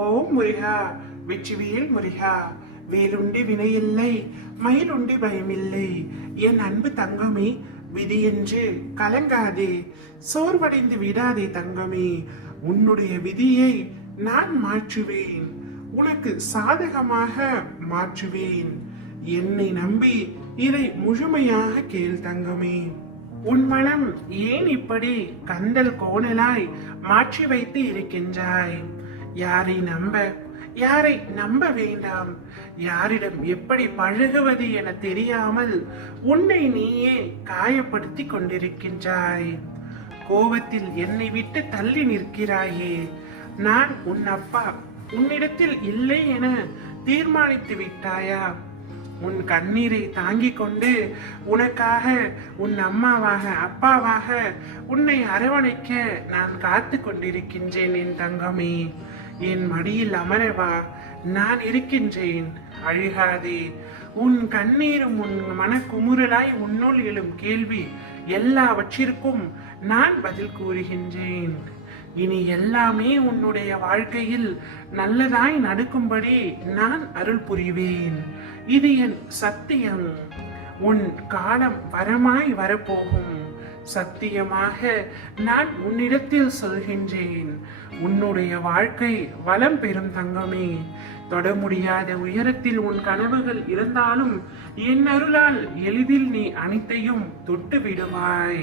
ஓம் முருகா, வெற்றிவேல் முருகா. வேலுண்டி வினையில்லை, மயிலுண்டி பயமில்லை. என் அன்பு தங்கமே, விதியென்று கலங்காதே, சோர்வடைந்து விடாதே தங்கமே. உன்னுடைய விதியை நான் மாற்றுவேன், உனக்கு சாதகமாக மாற்றுவேன். என்னை நம்பி இதை முழுமையாக கேள் தங்கமே. உன் மனம் ஏன் இப்படி கந்தல் கோணலாய் மாற்றி வைத்து இருக்கின்றாய்? யாரை நம்ப, யாரை நம்ப வேண்டாம், யாரிடம் எப்படி பழகுவது என தெரியாமல் உன்னை நீயே காயப்படுத்தி கொண்டிருக்கின்றாய். கோபத்தில் என்னை விட்டு தள்ளி நிற்கிறாயே. நான் உன் அப்பா உன்னிடத்தில் இல்லை என தீர்மானித்து விட்டாயா? உன் கண்ணீரை தாங்கிக் கொண்டு உனக்காக உன் அம்மாவாக அப்பாவாக உன்னை அரவணைக்க நான் காத்து கொண்டிருக்கின்றேன். என் தங்கமே, என் மடியில் அமரவா, நான் இருக்கின்றேன். அழுகாதே. உன் கண்ணீரும் உன் மனக்குமுறலாய் உன்னுள் எழும் கேள்வி எல்லாவற்றிற்கும் நான் பதில் கூறுகின்றேன். இனி எல்லாமே உன்னுடைய வாழ்க்கையில் நல்லதாய் நடக்கும்படி நான் அருள் புரிவேன். இது என் சத்தியம். உன் காலம் வரமாய் வரப்போகும். சத்தியமாக நான் உன்னிடத்தில் சொல்கின்றேன். உன்னுடைய வாழ்க்கை வளம் பெறும் தங்கமே. தொட முடியாத உயரத்தில் உன் கனவுகள் இருந்தாலும் என் அருளால் எளிதில் நீ அனைத்தையும் தொட்டு விடுவாய்.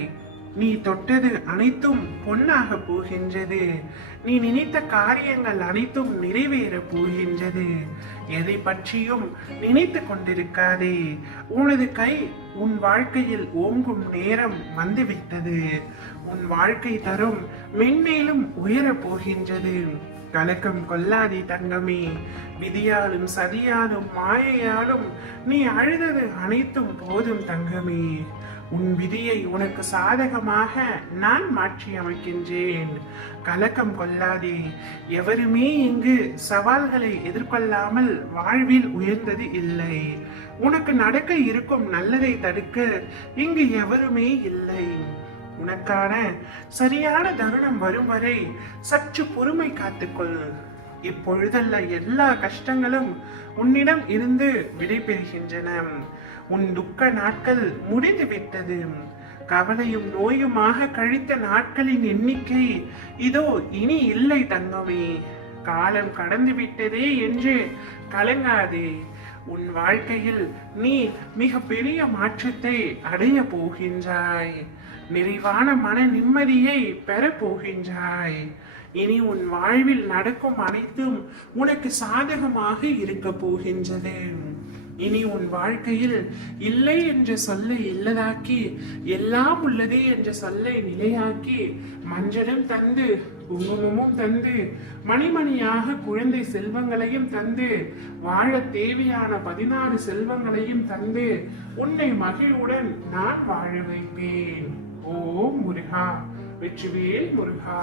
நீ தொட்டது அனைத்தும் பொன்னாக போகின்றது. நீ நினைத்த காரியங்கள் அனைத்தும் நிறைவேற போகின்றது. எதை பற்றியும் நினைத்து கொண்டிருக்காதே. உனது கை உன் வாழ்க்கையில் ஓங்கும் நேரம் வந்துவிட்டது. உன் வாழ்க்கை தரும் மென்மேலும் உயர போகின்றது. கலக்கம் கொள்ளாதே தங்கமே. விதியாலும் சதியாலும் மாயையாலும் நீ அழுதது அனைத்தும் போதும் தங்கமே. உன் விதியை உனக்கு சாதகமாக நான் மாற்றி அமைக்கின்றேன். கலக்கம் கொள்ளாதே. எவருமே இங்கு சவால்களை எதிர்கொள்ளாமல் வாழ்வில் உயர்ந்தது இல்லை. உனக்கு நடக்க இருக்கும் நல்லதை தடுக்க இங்கு எவருமே இல்லை. உனக்கான சரியான தருணம் வரும் வரை சற்று பொறுமை காத்துக்கொள். இப்பொழுதல்ல எல்லா கஷ்டங்களும் உன்னிடம் இருந்து விடை பெறுகின்றன. உன் துக்க நாட்கள் முடிந்து விட்டது. கவலையும் நோயுமாக கழித்த நாட்களின் எண்ணிக்கை இதோ இனி இல்லை தங்கமே. காலம் கடந்து விட்டதே என்று கலங்காதே. உன் வாழ்க்கையில் நீ மிக பெரிய மாற்றத்தை அடைய போகின்றாய். நிறைவான மன நிம்மதியை பெற போகின்றாய். இனி உன் வாழ்வில் நடக்கும் அனைத்தும் உனக்கு சாதகமாக இருக்க போகின்றது. இனி உன் வாழ்க்கையில் இல்லை என்ற சொல்லை இல்லதாக்கி, எல்லாம் உள்ளதே என்ற சொல்லை நிலையாக்கி, மஞ்சளும் தந்து குங்குமமும் தந்து மணிமணியாக குழந்தை செல்வங்களையும் தந்து வாழ தேவையான 16 செல்வங்களையும் தந்து உன்னை மகிழ்வுடன் நான் வாழ வைப்பேன். ஓம் முருகா, வெற்றிவேல் முருகா.